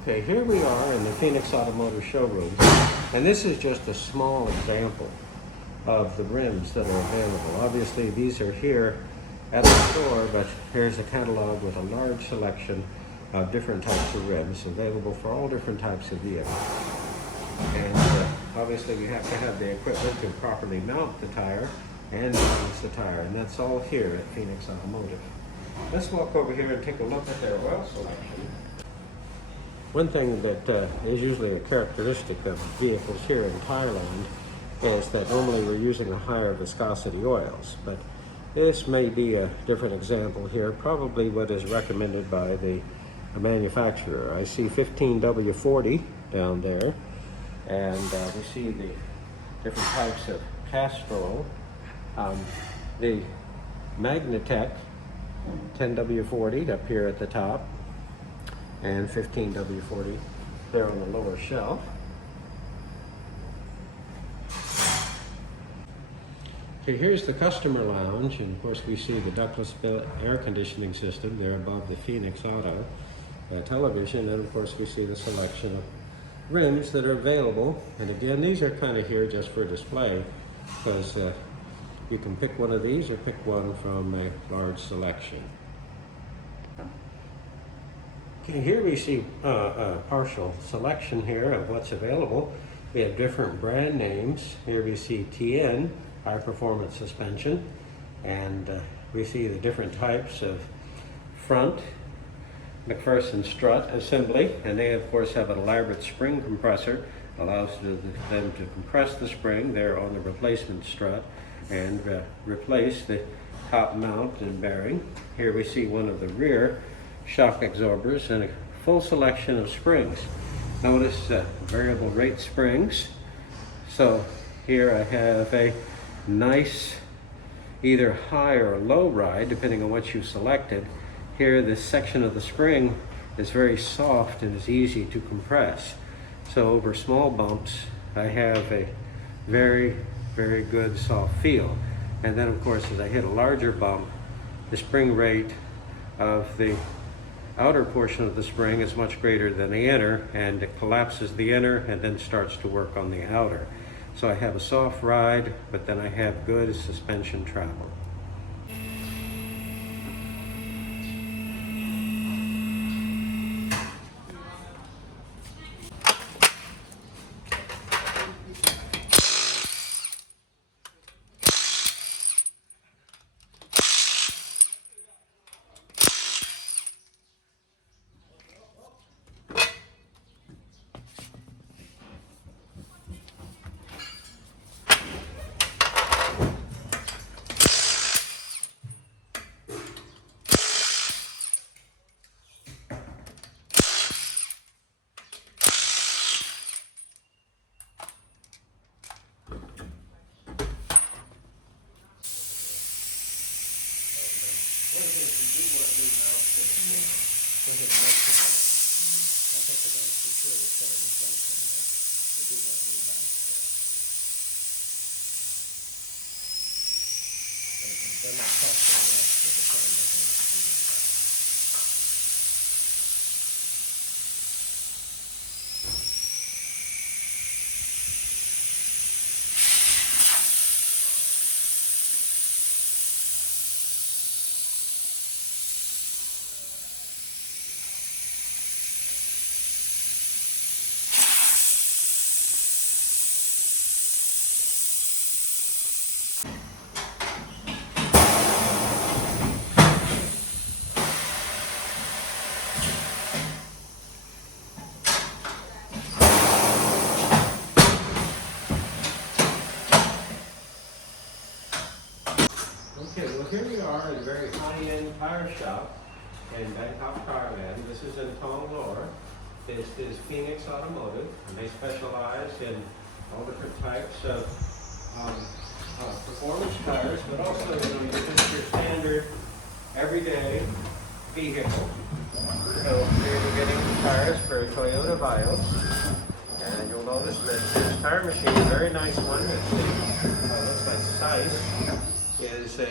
Okay, here we are in the Phoenix Automotive showroom, and this is just a small example of the rims that are available. Obviously, these are here at the store, but here's a catalog with a large selection of different types of rims available for all different types of vehicles. And obviously, we have to have the equipment to properly mount the tire and balance the tire, and that's all here at Phoenix Automotive. Let's walk over here and take a look at their oil selection. One thing that is usually a characteristic of vehicles here in Thailand is that normally we're using the higher viscosity oils, but this may be a different example here, probably what is recommended by the manufacturer. I see 15W40 down there, and we see the different types of Castrol, the Magnatec 10W40 up here at the top, and 15W40 there on the lower shelf. Okay, here's the customer lounge, and of course we see the ductless air conditioning system there above the Phoenix Auto television, and of course we see the selection of rims that are available. And again, these are kind of here just for display, because you can pick one of these or pick one from a large selection. Okay, here we see a partial selection here of what's available. We have different brand names. Here we see TN, high performance suspension, and we see the different types of front McPherson strut assembly, and they of course have an elaborate spring compressor, allows them to compress the spring there on the replacement strut and replace the top mount and bearing. Here we see one of the rear shock absorbers and a full selection of springs. Notice variable rate springs. So here I have a nice either high or low ride depending on what you selected. Here this section of the spring is very soft and is easy to compress. So over small bumps I have a very good soft feel. And then of course as I hit a larger bump, the spring rate of the outer portion of the spring is much greater than the inner, and it collapses the inner and then starts to work on the outer. So I have a soft ride, but then I have good suspension travel. Okay, well here we are in a very high-end tire shop in Bangkok, Thailand. This is in Thong Lor. This is Phoenix Automotive, and they specialize in all different types of performance tires, but also just your standard, everyday vehicle. So here we're getting tires for a Toyota Vios, and you'll notice that this tire machine is a very nice one. It looks like size. Is a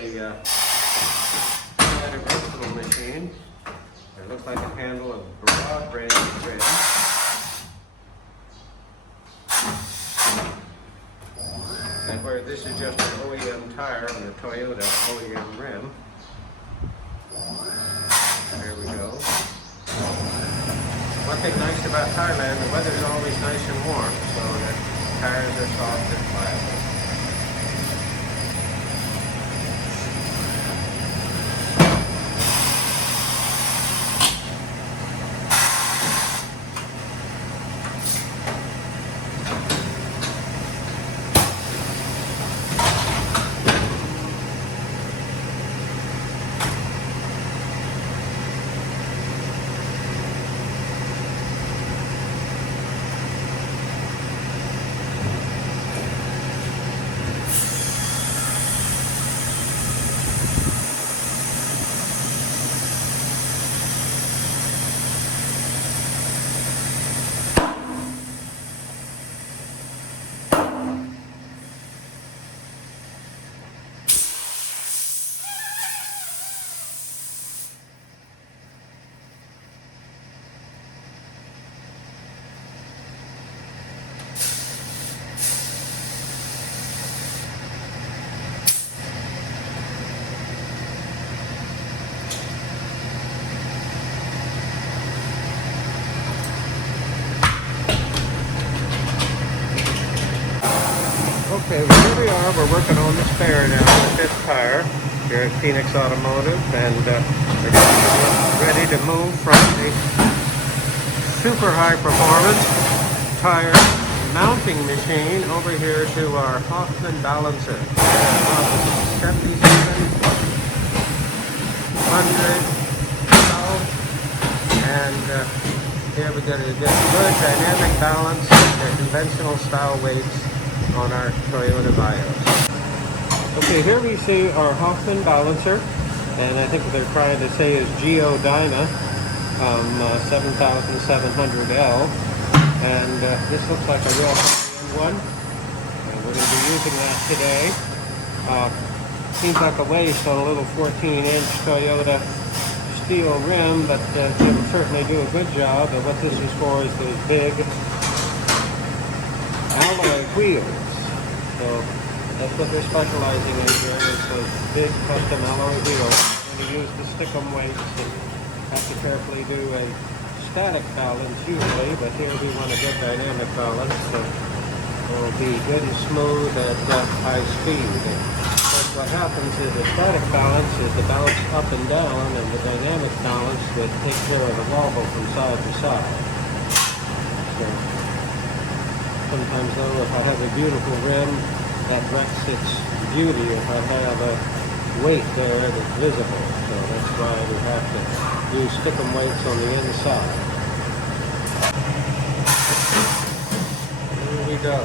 versatile machine. It looks like a handle of a broad range of rims. where this is just an OEM tire on the Toyota OEM rim. There we go. One thing nice about Thailand, the weather's always nice and warm, so the tires are soft and pliable. Okay, well here we are. We're working on the spare now, the fifth tire here at Phoenix Automotive, and we're getting ready to move from the super high performance tire mounting machine over here to our Hoffman balancer. 7700, and here we get a good dynamic balance and conventional style weights on our Toyota Vios. Okay, here we see our Hoffman balancer, and I think what they're trying to say is Geodyna 7700L, and this looks like a real high-end one, and we're going to be using that today. Seems like a waste on a little 14-inch Toyota steel rim, but it will certainly do a good job. And what this is for is those big alloy wheels. So that's what they're specializing in here, is those big custom alloy wheels. We're going to use the stick-em weights and have to carefully do a static balance usually, but here we want a good dynamic balance, so it'll be good and smooth at high speed. And what happens is the static balance is the balance up and down, and the dynamic balance would take care of the wobble from side to side. So sometimes though, if I have a beautiful rim, that wrecks its beauty if I have a weight there that's visible. So that's why we have to use stick-em weights on the inside. Here we go.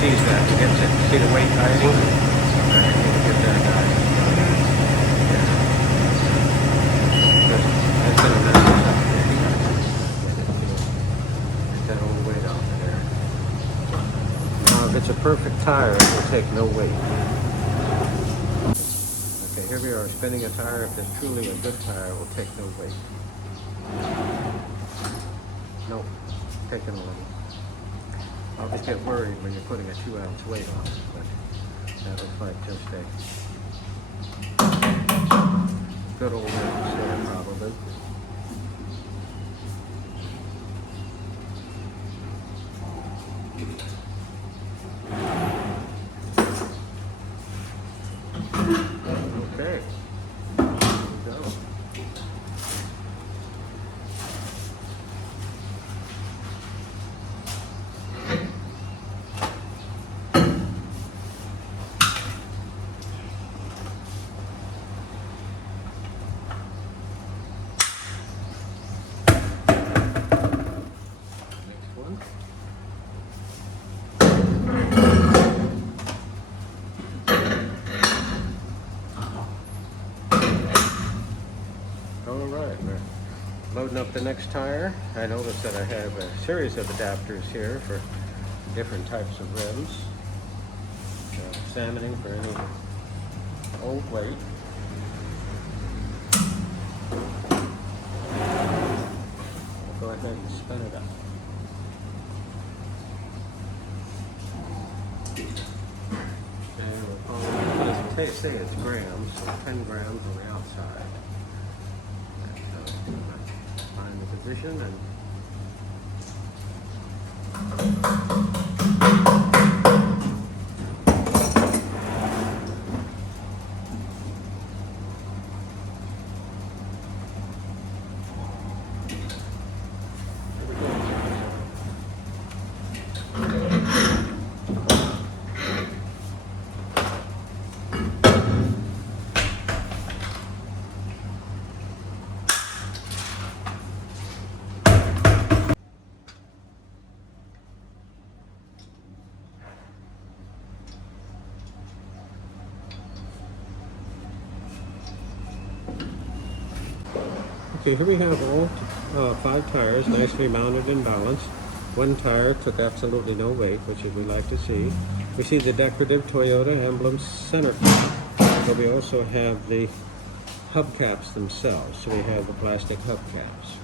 Sees that, gets it. See the weight hiding? Get that guy. That's gonna mess us up. Get that old weight off of there. Now, if it's a perfect tire, it will take no weight. Okay, here we are spinning a tire. If it's truly a good tire, it will take no weight. Nope, taking a little. I'll just get worried when you're putting a 2-ounce weight on it, but that looks like just a good old rinse there, probably. Okay, there we go. Next one. All right, we're loading up the next tire. I noticed that I have a series of adapters here for different types of rims. Examining for any old weight. I'll go ahead and spin it up. And we'll say it's grams, so 10 grams on the outside. Find the position and okay, here we have all 5 tires nicely mounted and balanced. One tire took absolutely no weight, which we like to see. We see the decorative Toyota emblem center cap, but we also have the hubcaps themselves. So we have the plastic hubcaps.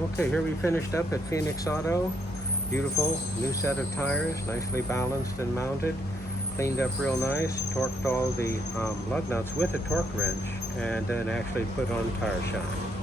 Okay, here we finished up at Phoenix Auto. Beautiful new set of tires, nicely balanced and mounted. Cleaned up real nice, torqued all the lug nuts with a torque wrench, and then actually put on tire shine.